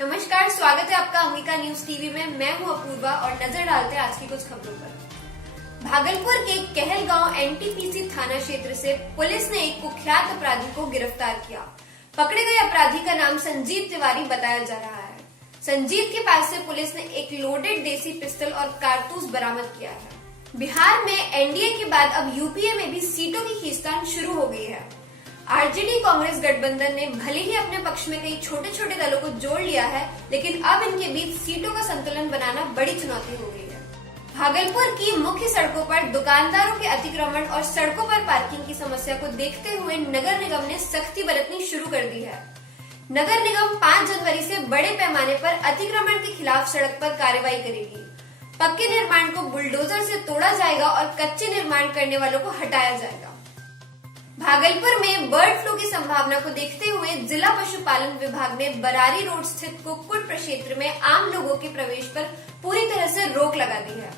नमस्कार, स्वागत है आपका अंगिका न्यूज टीवी में। मैं हूं अपूर्वा और नजर डालते हैं आज की कुछ खबरों पर। भागलपुर के कहलगांव एनटीपीसी थाना क्षेत्र से पुलिस ने एक कुख्यात अपराधी को गिरफ्तार किया। पकड़े गए अपराधी का नाम संजीत तिवारी बताया जा रहा है। संजीत के पास से पुलिस ने एक लोडेड देसी पिस्टल और कारतूस बरामद किया है। बिहार में एनडीए के बाद अब यूपीए में भी सीटों की खींचतान शुरू हो गई है। आरजेडी कांग्रेस गठबंधन ने भले ही अपने पक्ष में कई छोटे छोटे दलों को जोड़ लिया है, लेकिन अब इनके बीच सीटों का संतुलन बनाना बड़ी चुनौती हो गई है। भागलपुर की मुख्य सड़कों पर दुकानदारों के अतिक्रमण और सड़कों पर पार्किंग की समस्या को देखते हुए नगर निगम ने सख्ती बरतनी शुरू कर दी है। नगर निगम 5 जनवरी से बड़े पैमाने पर अतिक्रमण के खिलाफ सड़क पर कार्रवाई करेगी। पक्के निर्माण को बुलडोजर से तोड़ा जाएगा और कच्चे निर्माण करने वालों को हटाया जाएगा। भागलपुर में बर्ड फ्लू की संभावना को देखते हुए जिला पशुपालन विभाग ने बरारी रोड स्थित कुक्कुट प्रक्षेत्र में आम लोगों के प्रवेश पर पूरी तरह से रोक लगा दी है।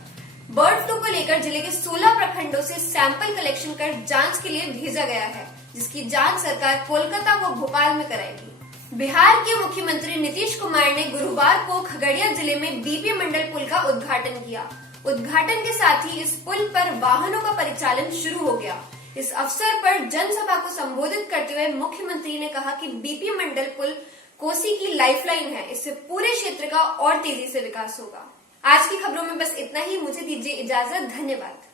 बर्ड फ्लू को लेकर जिले के 16 प्रखंडों से सैंपल कलेक्शन कर जांच के लिए भेजा गया है, जिसकी जांच सरकार कोलकाता व भोपाल में कराएगी। बिहार के मुख्यमंत्री नीतीश कुमार ने गुरुवार को खगड़िया जिले में बीपी मंडल पुल का उद्घाटन किया। उद्घाटन के साथ ही इस पुल पर वाहनों का परिचालन शुरू हो गया। इस अवसर पर जनसभा को संबोधित करते हुए मुख्यमंत्री ने कहा कि बीपी मंडल पुल कोसी की लाइफलाइन है। इससे पूरे क्षेत्र का और तेजी से विकास होगा। आज की खबरों में बस इतना ही। मुझे दीजिए इजाजत। धन्यवाद।